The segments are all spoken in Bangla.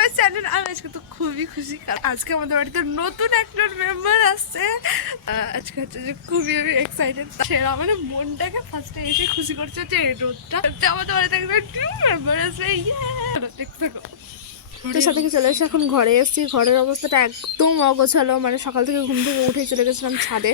My channel. আমি আজকে তো খুবই খুশি, কারণ আজকে আমাদের বাড়িতে নতুন একটা মেম্বার আসছে। আজকে হচ্ছে যে খুবই আমি এক্সাইটেড। সেরা মানে মনটাকে ফার্স্টে এসে খুশি করছে যে এই রোদটা আমাদের বাড়িতে একটা নিউ মেম্বার আসবে। দেখতে থাকো। তো সাথে চলে এসে এখন ঘরে এসেছি। ঘরের অবস্থাটা একদম অগোছালো, মানে সকাল থেকে ঘুম থেকে উঠেই চলে গেছিলাম ছাদে।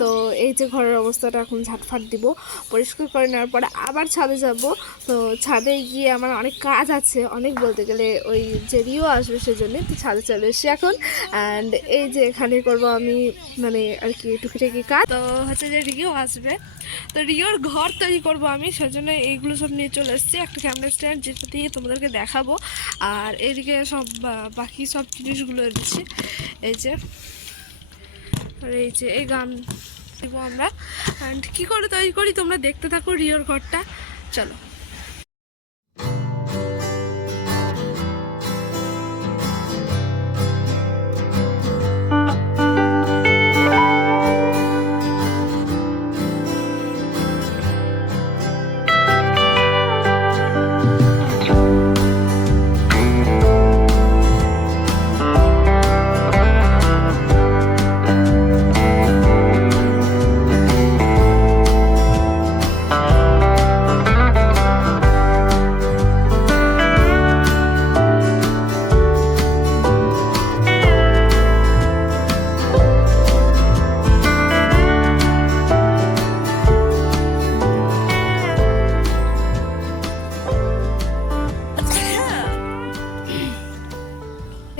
তো এই যে ঘরের অবস্থাটা এখন ঝাটফাট দিব, পরিষ্কার করে নেওয়ার পরে আবার ছাদে যাব। তো ছাদে গিয়ে আমার অনেক কাজ আছে, অনেক বলতে গেলে ওই যে রিও আসবে সেজন্য তো ছাদে চলে এসেছি এখন। অ্যান্ড এই যে এখানে করব আমি মানে আর কি টুকিটাকি কাজ। তো হচ্ছে যে রিও আসবে, তো রিওর ঘর তৈরি করব আমি, সেজন্য এইগুলো সব নিয়ে চলে এসেছি। একটা ক্যামেরা স্ট্যান্ড যেটা দিয়ে তোমাদেরকে দেখাবো, আর এদিকে সব বাকি সব জিনিসগুলো এনেছি। এই যে আর এই যে এই গান দিব আমরা। অ্যান্ড কী করে তৈরি করি তোমরা দেখতে থাকো রিওর ঘরটা, চলো।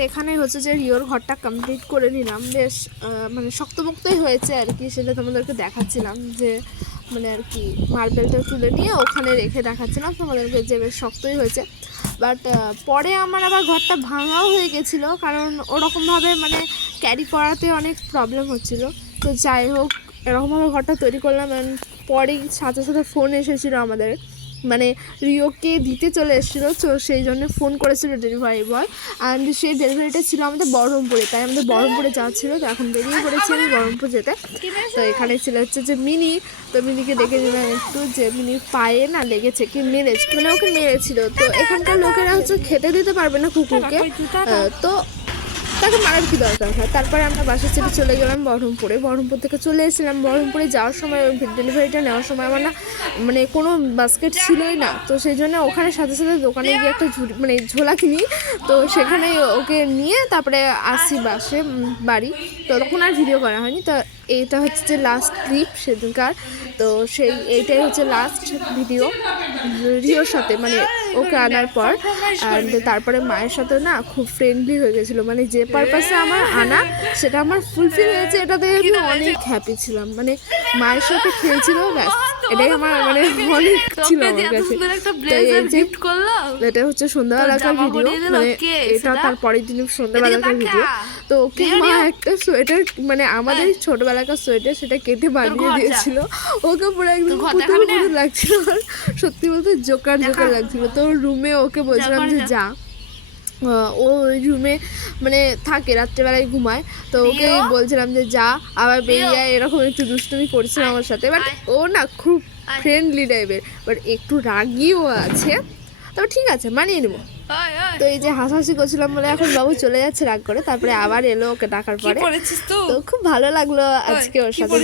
এখানে হচ্ছে যে রিওর ঘরটা কমপ্লিট করে নিলাম, বেশ মানে শক্তপোক্তই হয়েছে আর কি। সেটা তোমাদেরকে দেখাচ্ছিলাম যে মানে আর কি মার্বেলটা তুলে নিয়ে ওখানে রেখে দেখাচ্ছিলাম তোমাদেরকে যে বেশ শক্তই হয়েছে। বাট পরে আমার আবার ঘরটা ভাঙাও হয়ে গেছিলো, কারণ ওরকমভাবে মানে ক্যারি করাতে অনেক প্রবলেম হচ্ছিলো। তো যাই হোক, এরকমভাবে ঘরটা তৈরি করলাম। অ্যান্ড পরেই সাথে সাথে ফোন এসেছিলো আমাদের, মানে রিওকে দিতে চলে এসেছিলো। তো সেই জন্য ফোন করেছিল ডেলিভারি বয়, অ্যান্ড সেই ডেলিভারিটা ছিল আমাদের বহরমপুরে, তাই আমাদের বহরমপুরে যাওয়া ছিল। তো এখন বেরিয়ে পড়েছি আমি বহরমপুর যেতে। তো এখানে ছিল হচ্ছে যে মিনি, তো মিনিকে দেখে নিলাম একটু যে মিনি পায়ে না লেগেছে কি মেরেছে, মানে ওকে মেরেছিল। তো এখানকার লোকেরা হচ্ছে খেতে দিতে পারবে না কুকুরকে, তো তাকে মারার কি দরকার হয়। তারপরে আমরা বাসা ছেড়ে চলে গেলাম বহরমপুরে। বহরমপুর থেকে চলে এসেছিলাম। বহরমপুরে যাওয়ার সময় ডেলিভারিটা নেওয়ার সময় আমার না মানে কোনো বাস্কেট ছিলই না, তো সেই জন্য ওখানে সাথে সাথে দোকানে গিয়ে একটা মানে ঝোলা কিনি। তো সেখানে ওকে নিয়ে তারপরে আসি বাসে বাড়ি। তো তখন আর ভিডিও করা হয়নি। তো এইটা হচ্ছে যে লাস্ট ক্লিপ সেদিনকার। তো এইটাই হচ্ছে লাস্ট ভিডিও রিওর সাথে, মানে ওকে আনার পর। আর তারপরে মায়ের সাথে না খুব ফ্রেন্ডলি হয়ে গেছিলো, মানে যে পারপাসে আমার আনা সেটা আমার ফুলফিল হয়েছে। এটাতে আমি অনেক হ্যাপি ছিলাম, মানে মায়ের সাথে খেলছিল, ব্যাস এটাই আমার মানে অনেক ছিল আমার কাছে। এটা হচ্ছে সন্ধ্যাবেলাকার ভিডিও, মানে এটা তার পরের দিন সন্ধ্যাবেলাকার ভিডিও। তো ওকে মা একটা সোয়েটার, মানে আমাদের ছোটবেলাকার সোয়েটার, সেটা কেটে বানিয়ে দিয়েছিল। ওকে পুরো একদম পুতুল পুতুল লাগছিল, আর সত্যি বলতে জোকার জোকার লাগছিল। তো রুমে ওকে বলছিলাম যে যা, ও ওই রুমে মানে থাকে, রাত্রেবেলায় ঘুমায়। তো ওকে বলছিলাম যে যা আবার বেরিয়ে যায়, এরকম একটু দুষ্টুমি করছিল আমার সাথে। বাট ও না খুব ফ্রেন্ডলি টাইপের, বাট একটু রাগিও আছে। তবে ঠিক আছে, মানিয়ে নেবো। তো এই যে হাসাহাসি করছিলাম বলে এখন বাবু চলে যাচ্ছে রাগ করে। তারপরে আবার এলো ওকে ডাকার পরে। তো খুব ভালো লাগলো আজকে ওর সাথে।